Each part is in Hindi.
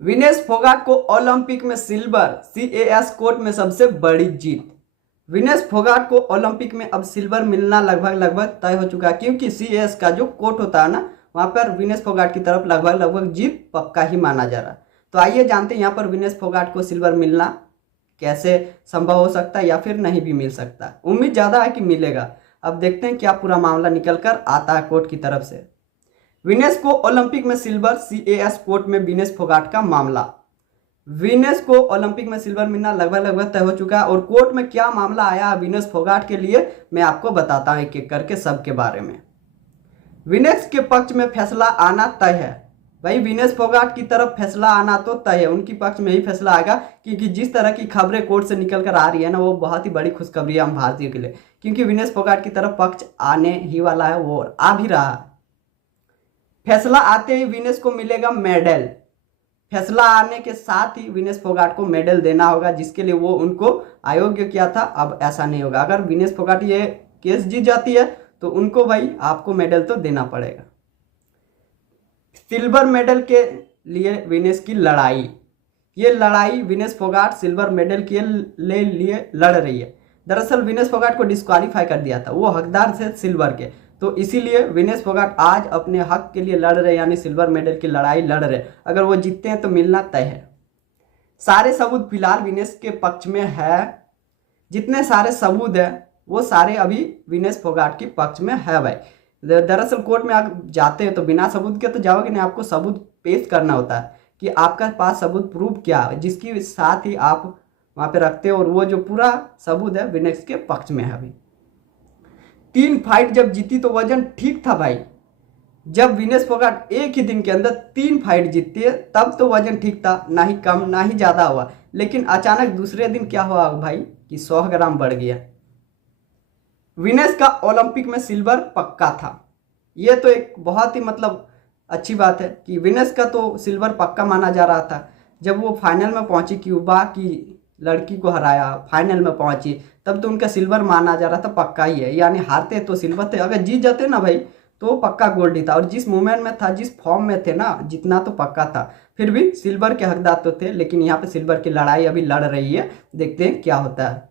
विनेश फोगाट को ओलंपिक में सिल्वर, सीएएस कोर्ट में सबसे बड़ी जीत। विनेश फोगाट को ओलंपिक में अब सिल्वर मिलना लगभग तय हो चुका है, क्योंकि सीएएस का जो कोर्ट होता है ना, वहां पर विनेश फोगाट की तरफ लगभग जीत पक्का ही माना जा रहा है। तो आइए जानते हैं यहाँ पर विनेश फोगाट को सिल्वर मिलना कैसे संभव हो सकता है या फिर नहीं भी मिल सकता। उम्मीद ज़्यादा है कि मिलेगा। अब देखते हैं क्या पूरा मामला निकल कर आता है कोर्ट की तरफ से। विनेश को ओलंपिक में सिल्वर, सीएएस कोर्ट में विनेश फोगाट का मामला। विनेश को ओलंपिक में सिल्वर मिलना लगभग तय हो चुका है और कोर्ट में क्या मामला आया विनेश फोगाट के लिए मैं आपको बताता हूं एक एक करके सबके बारे में। विनेश के पक्ष में फैसला आना तय है। भाई विनेश फोगाट की तरफ फैसला आना तो तय है, उनकी पक्ष में ही फैसला आएगा, क्योंकि जिस तरह की खबरें कोर्ट से निकल कर आ रही है ना, वो बहुत ही बड़ी खुशखबरी है हम भारतीयों के लिए, क्योंकि विनेश फोगाट की तरफ पक्ष आने ही वाला है, वो आ भी रहा है। फैसला आते ही विनेश को मिलेगा मेडल। फैसला आने के साथ ही विनेश फोगाट को मेडल देना होगा, जिसके लिए वो उनको अयोग्य किया था। अब ऐसा नहीं होगा। अगर विनेश फोगाट ये केस जीत जाती है तो उनको भाई आपको मेडल तो देना पड़ेगा। सिल्वर मेडल के लिए विनेश की लड़ाई, ये लड़ाई विनेश फोगाट सिल्वर मेडल के लिए लड़ रही है। दरअसल विनेश फोगाट को डिस्क्वालीफाई कर दिया था, वो हकदार थे सिल्वर के, तो इसीलिए विनेश फोगाट आज अपने हक के लिए लड़ रहे, यानी सिल्वर मेडल की लड़ाई लड़ रहे। अगर वो जीतते हैं तो मिलना तय है। सारे सबूत फिलहाल विनेश के पक्ष में है। जितने सारे सबूत है वो सारे अभी विनेश फोगाट के पक्ष में है भाई। दरअसल कोर्ट में आप जाते हैं तो बिना सबूत के तो जाओगे नहीं, आपको सबूत पेश करना होता है कि आपका पास सबूत प्रूफ क्या है, जिसके साथ ही आप वहां पे रखते हो, और वो जो पूरा सबूत है विनेश के पक्ष में है। अभी 3 फाइट जब जीती तो वजन ठीक था भाई। जब विनेश फोगाट एक ही दिन के अंदर 3 फाइट जीतती है तब तो वजन ठीक था, ना ही कम ना ही ज्यादा हुआ। लेकिन अचानक दूसरे दिन क्या हुआ भाई कि 100 ग्राम बढ़ गया। विनेश का ओलंपिक में सिल्वर पक्का था। ये तो एक बहुत ही अच्छी बात है कि विनेश का तो सिल्वर पक्का माना जा रहा था। जब वो फाइनल में पहुंची, क्यूबा की लड़की को हराया, फाइनल में पहुंची, तब तो उनका सिल्वर माना जा रहा था, पक्का ही है। यानी हारते तो सिल्वर थे, अगर जीत जाते ना भाई तो पक्का गोल्ड ही था। और जिस मूवमेंट में था, जिस फॉर्म में थे ना, जितना तो पक्का था। फिर भी सिल्वर के हकदार तो थे, लेकिन यहाँ पे सिल्वर की लड़ाई अभी लड़ रही है। देखते हैं क्या होता है।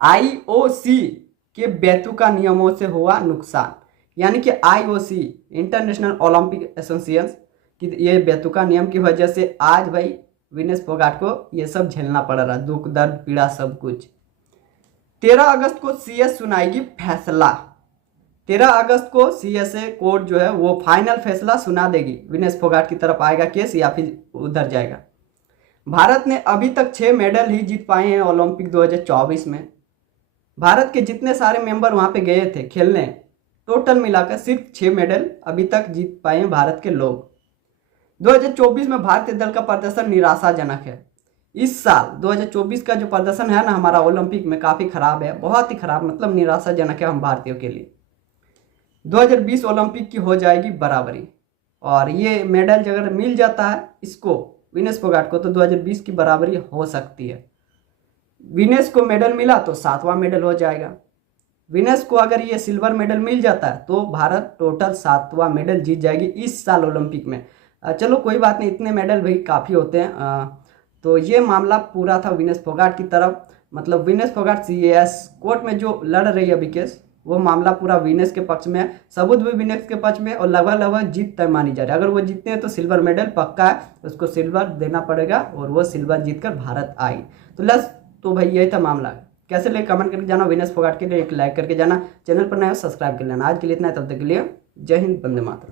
आईओसी के बेतुका नियमों से हुआ नुकसान, यानी कि आईओसी इंटरनेशनल ओलंपिक एसोसिएशन की ये बेतुका नियम की वजह से आज भाई विनेश फोगाट को ये सब झेलना पड़ रहा, दुख दर्द पीड़ा सब कुछ। 13 अगस्त को सीएस सुनाएगी फैसला। 13 अगस्त को सीएसए कोर्ट जो है वो फाइनल फैसला सुना देगी। विनेश फोगाट की तरफ आएगा केस या फिर उधर जाएगा। भारत ने अभी तक 6 मेडल ही जीत पाए हैं ओलंपिक 2024 में। भारत के जितने सारे मेंबर वहां पे गए थे खेलने, टोटल मिलाकर सिर्फ 6 मेडल अभी तक जीत पाए हैं भारत के लोग। 2024 में भारतीय दल का प्रदर्शन निराशाजनक है। इस साल 2024 का जो प्रदर्शन है ना हमारा ओलंपिक में, काफी खराब है, बहुत ही खराब, निराशाजनक है हम भारतीयों के लिए। 2020 ओलंपिक की हो जाएगी बराबरी, और ये मेडल अगर मिल जाता है इसको विनेश फोगाट को तो 2020 की बराबरी हो सकती है। विनेश को मेडल मिला तो 7वां मेडल हो जाएगा। विनेश को अगर ये सिल्वर मेडल मिल जाता है तो भारत टोटल 7वां मेडल जीत जाएगी इस साल ओलंपिक में। चलो कोई बात नहीं, इतने मेडल भाई काफ़ी होते हैं। तो ये मामला पूरा था विनेश फोगाट की तरफ, विनेश फोगाट सीएएस कोर्ट में जो लड़ रही है अभी केस, वो मामला पूरा विनेश के पक्ष में है, सबूत भी विनेश के पक्ष में, और लगभग जीत तय मानी जा रही है। अगर वो जीतते हैं तो सिल्वर मेडल पक्का है, उसको सिल्वर देना पड़ेगा और वो सिल्वर जीत कर भारत आएगी। तो भाई यही था मामला। कैसे लगे कमेंट करके जाना। विनेश फोगाट के लिए एक लाइक करके जाना। चैनल पर नया हो सब्सक्राइब कर लेना। आज के लिए इतना है, तब तक के लिए जय हिंद, वंदे मातरम।